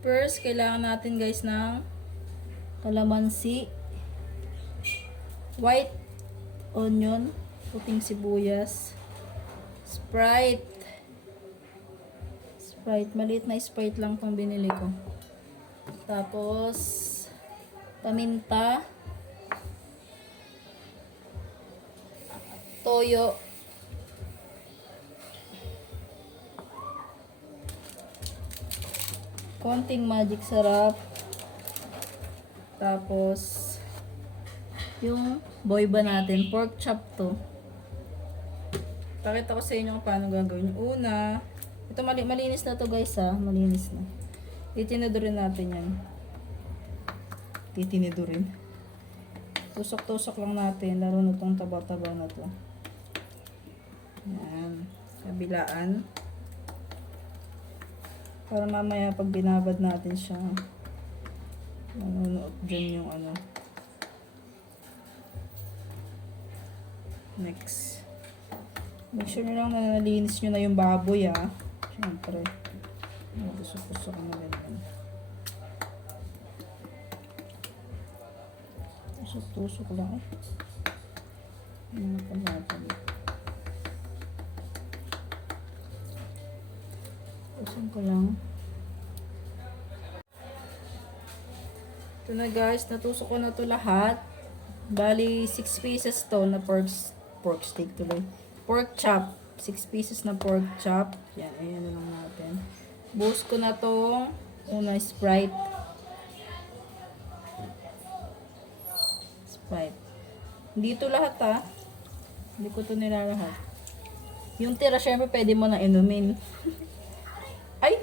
First, kailangan natin guys ng kalamansi, white onion, puting sibuyas, Sprite. Maliit na Sprite lang pang binili ko. Tapos, paminta, toyo, konting magic sarap, tapos, yung boyba natin, pork chop to. Pakita ko sa inyo kung paano gagawin. Una, ito malinis na to guys ha, malinis na. Titinidurin natin yan. Titinidurin. Tusok-tusok lang natin, laro na tong taba-taba na to. Yan. Kabilaan. Para mamaya pag binabad natin siya, manunuot dyan yung ano. Next. Make sure nyo lang na nalinis nyo na yung baboy ah. Siyempre. Tusok-tusok na ganyan. Tusok-tusok lang eh. Ano pa natin? Tusok ko lang. Ito na guys, natusok ko na to lahat. Bali, 6 pieces to na pork steak tuloy. Pork chop. 6 pieces na pork chop. Yan, ayan na lang natin. Buhos ko na tong una Sprite. Hindi to lahat ha. Hindi ko to nilalahat. Yung tira syempre pwede mo na inumin. Ay!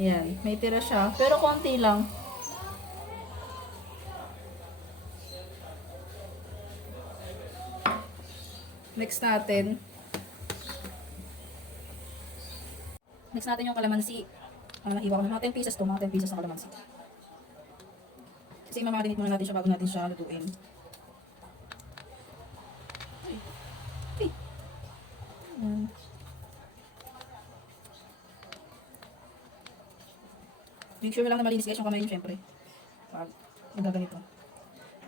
Ayan, may tira siya. Pero konti lang. Next natin yung kalamansi. Nahiwa ko na mga 10 pieces to, mga 10 pieces ng kalamansi. Kasi mamarinate muna natin siya bago natin siya lutuin. Make sure lang na malinis guys yung kamay niyo syempre. Pag magaganito.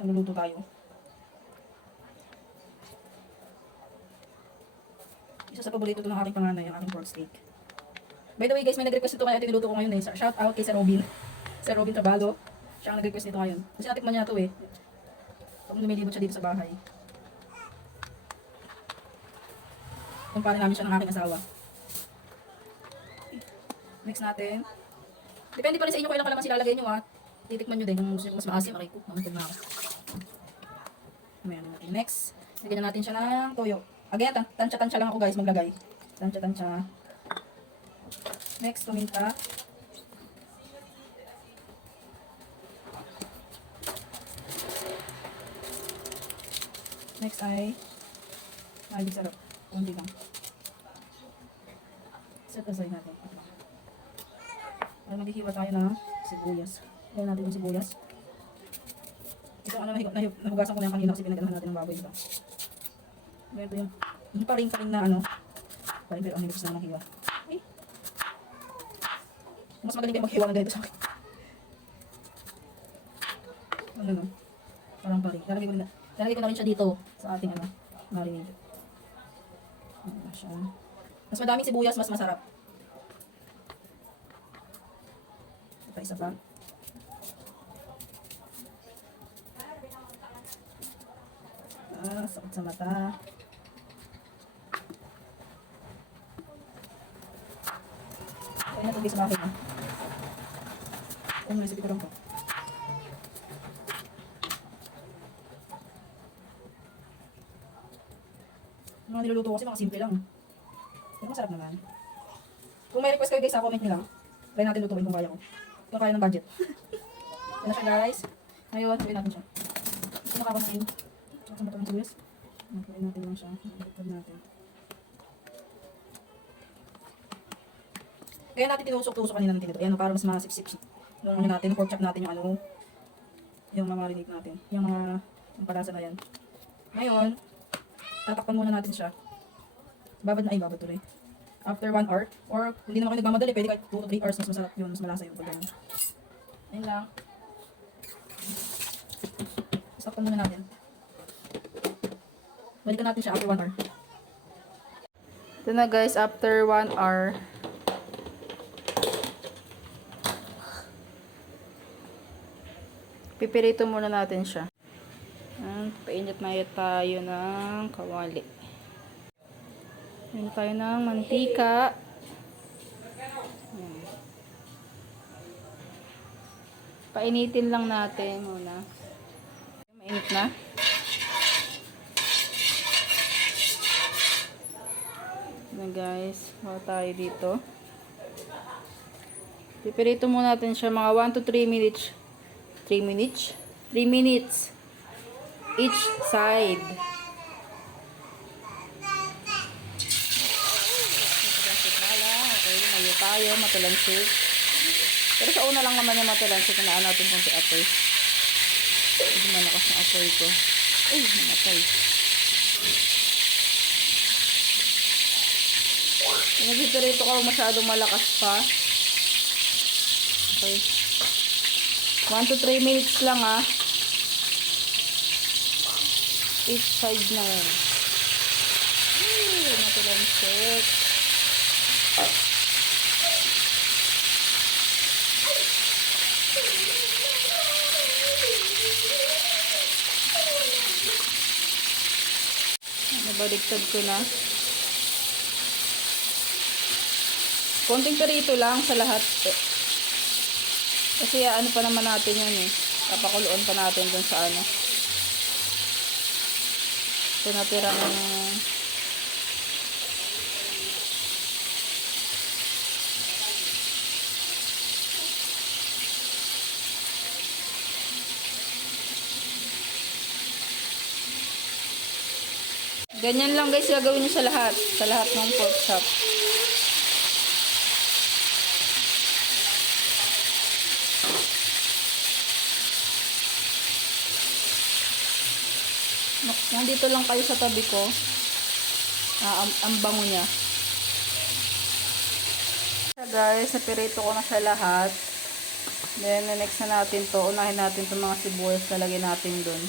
Nagluluto tayo. Isa sa paborito ito ng aking panganay, ang aking pork steak. By the way guys, may nag-request ito kaya niluto ko ngayon eh. Shout out kay Sir Robin. Sir Robin Trabalo. Siya ang nag-request nito ngayon. Kasi natikman niya ito eh. Pag lumilibot siya dito sa bahay. Kumpara namin siya ng aking asawa. Mix natin. Depende pa rin sa inyo kung ilang kalamansi lalagay nyo ha. Titikman nyo din kung gusto nyo mas maasim. Aray ko, namatag na ako. Next, lagyan na natin siya ng toyo. Again, tansya-tansya lang ako guys maglagay. Tansya-tansya. Next, paminta. Next ay magic sarap. Kunti lang. Set aside natin. Maghihiwa tayo ng sibuyas. Lagyan natin yung sibuyas. Ito ano, nahugasan ko na yung kanina kasi pinaganahan natin ng baboy dito. Ito yung paring-paring na ano. Paring pero ang nilipis na maghiwa. Okay. Mas magaling kayo maghiwa ng ganito sa akin. Ano no? Parang paring. Lalagay ko na rin siya dito sa ating ano, marinade. Ano siya. Mas madaming sibuyas, mas masarap. Isa pa. Sakit sa mata. Kaya natugay sa bahay na. Kaya recipe ko lang po. Mga niluluto ko kasi mga simple lang. Pero masarap naman. Kung may request kayo guys, sa comment nyo lang. Try natin lutuin kung kaya ko. Kung kaya ng budget. Yan na siya guys. Ngayon, tuloy natin siya. Ito nakakasin. Saan ba ito ng sibuyas? Tuloy natin lang siya. Tuloy natin. Kaya natin tinusok-tusok kanina natin ito. Ayan, para mas masip-sip. Ano natin, pork chop natin yung ano. Yung mga marinate natin. Yung mga palasa na yan. Ngayon, tatakpan muna natin siya. Babad na ay babad tuloy. after 1 hour. Or kung hindi naman kayo nagmamadali, pwede kahit 2 to 3 hours, mas masarap yun, mas malasa yun. Pag ganyan. Ayun lang. Stop muna natin. Balikan natin siya after 1 hour. Ito na guys, after 1 hour. Pipirito muna natin siya. Painit na tayo ng kawali. Painit tayo ng mantika. Painitin lang natin muna. Mainit na. Na guys, wala tayo dito. Pipirito muna natin siya mga 1 to 3 minutes. 3 minutes? 3 minutes each side. Okay, lumayo tayo, matalansik. Pero sa una lang naman yung matalansik na natin kung apoy. Hindi malakas na apoy ko. Ay, namatay. Kung nagpipirito ka, masyadong malakas pa. Okay. 1 to 3 minutes lang each side na yun. Matalansik. Nabaliktad ko na. Konting pirito lang sa lahat. Kasi ano pa naman natin yun Papakuluan pa natin dun sa ano. Ito natira ng ganyan lang guys, gagawin nyo sa lahat. Sa lahat ng pork chop. Nandito lang kayo sa tabi ko. Ang bango niya. So guys, napirito ko na siya lahat. Then, next na natin to. Unahin natin itong mga sibuyas. Lalagay natin dun.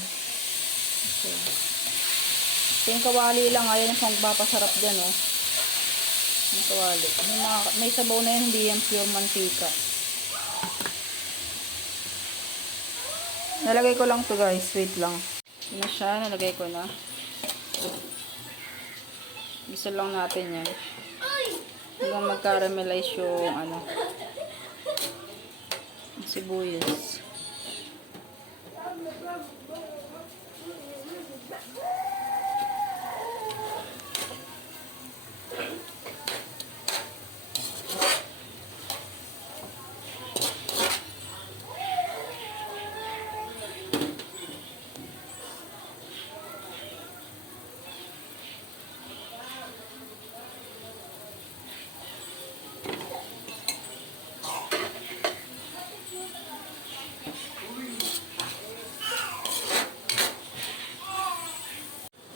Okay. Yung kawali lang, ayan yung pangpapasarap dyan, yung kawali. May sabaw na yan, hindi yan pure mantika. Nalagay ko lang to guys, wait lang. Yun na siya, nalagay ko na. Gusto lang natin yan. Hanggang mag-caramelize yung sibuyas.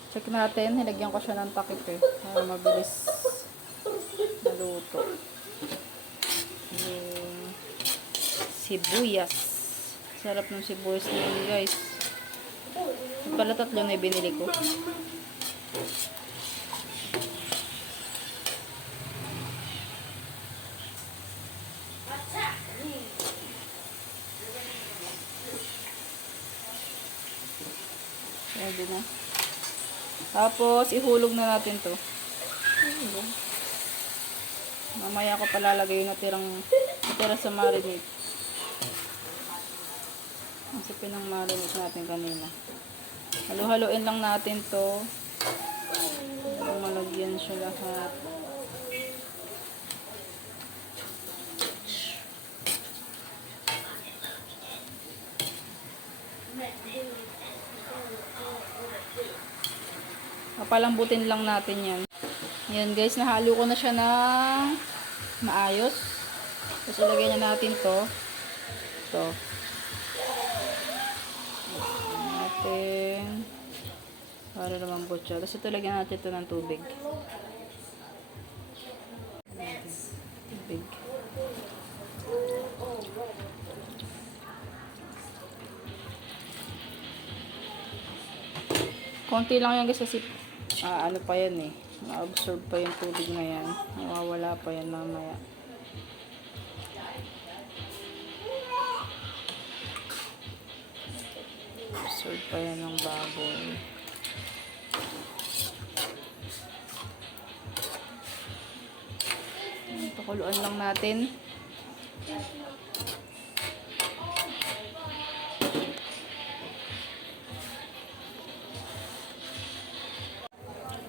Check natin, nilagyan ko siya ng takip para mabilis maluto. Yung sibuyas. Sarap ng sibuyas niyan guys. Yung pala 3 na yung binili ko. Pwede na. Tapos, ihulog na natin to. Mamaya ko palalagay yung natira sa marinade. Kasi pinang marinade natin kanina. Halo-haloin lang natin to. Malagyan siya lahat. Papalambutin lang natin yan. Yan guys, nahalo ko na siya ng maayos. Tapos ilagyan na natin to. Ito. Natin. Para naman butya. Tapos ito lagyan natin ito ng tubig. tubig. Konti lang yan guys kasi ano pa yan eh. Ma-absorb pa yung tubig na yan. Mawawala pa yan mamaya. Absorb pa yan ng baboy. Pakuluan lang natin.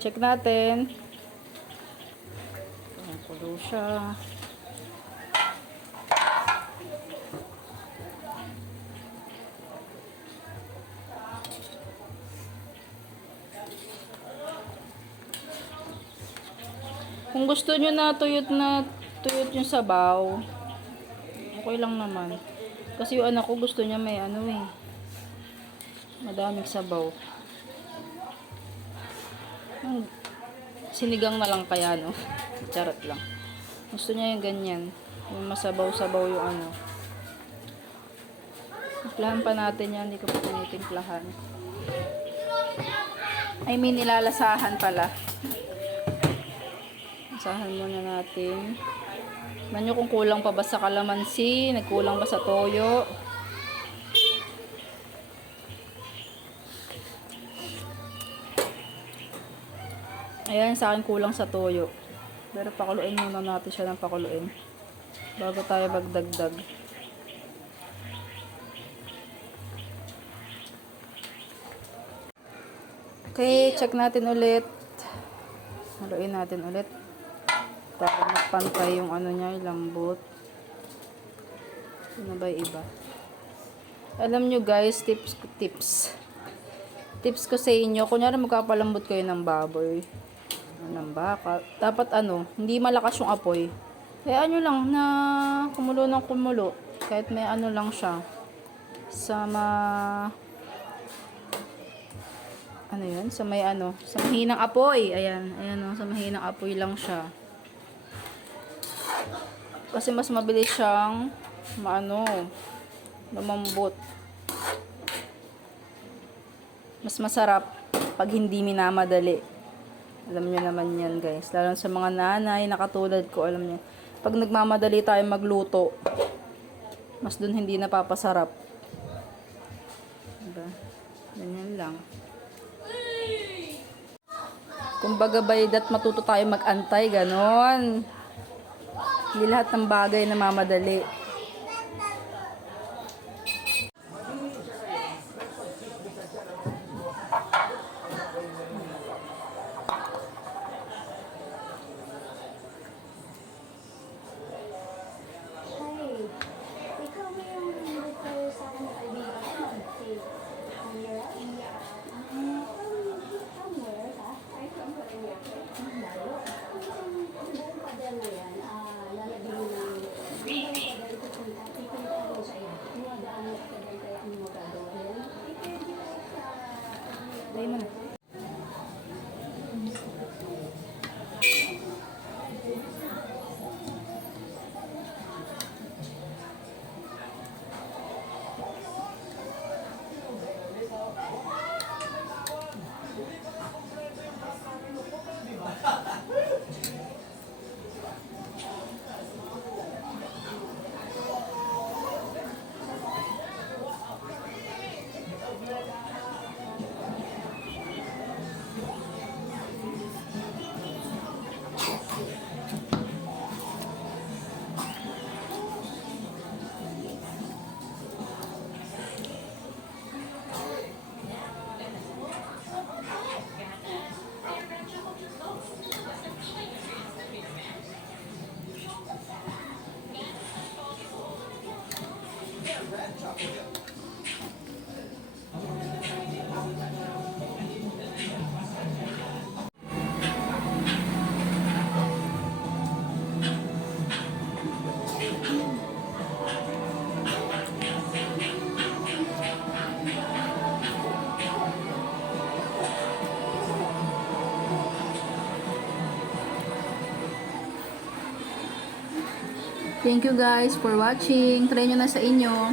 Check natin. Ayan, kulo siya. Kung gusto nyo na tuyot yung sabaw, okay lang naman. Kasi yung anak ko gusto niya may ano eh, madaming sabaw. Sinigang na lang kaya, no? Charot lang. Gusto niya yung ganyan. Yung masabaw-sabaw yung ano. Timplahan pa natin yan. Hindi ko pa tinitimplahan. I mean, ilalasahan pala. Lasahan muna natin. Tignan nyo kung kulang pa ba sa kalamansi. Nagkulang ba sa toyo. Ayan, sa akin kulang sa toyo. Pero pakuluin muna natin siya ng pakuluin. Bago tayo magdagdag. Okay, check natin ulit. Haluin natin ulit. Para magpantay yung ano niya, yung lambot. Ano ba yung iba? Alam nyo guys, tips ko sa inyo, kunyari magpapalambot kayo ng baboy, ng baka, dapat hindi malakas yung apoy. Kaya lang na kumulo ng kumulo, kahit may lang siya, sa sa mahinang apoy. Ayan, sa mahinang apoy lang siya. Kasi mas mabilis siyang lumambot. Mas masarap pag hindi minamadali. Alam nyo naman yan guys. Lalo sa mga nanay na katulad ko, alam nyo. Pag nagmamadali tayo magluto, mas dun hindi napapasarap. Diba? Ganyan lang. Kumbaga bayad at matuto tayo mag-antay, ganon. Hindi lahat ng bagay na mamadali. Dahil mo na. Thank you guys for watching. Try nyo na sa inyo.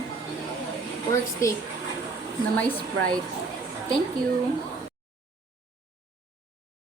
Pork steak na may Sprite. Thank you.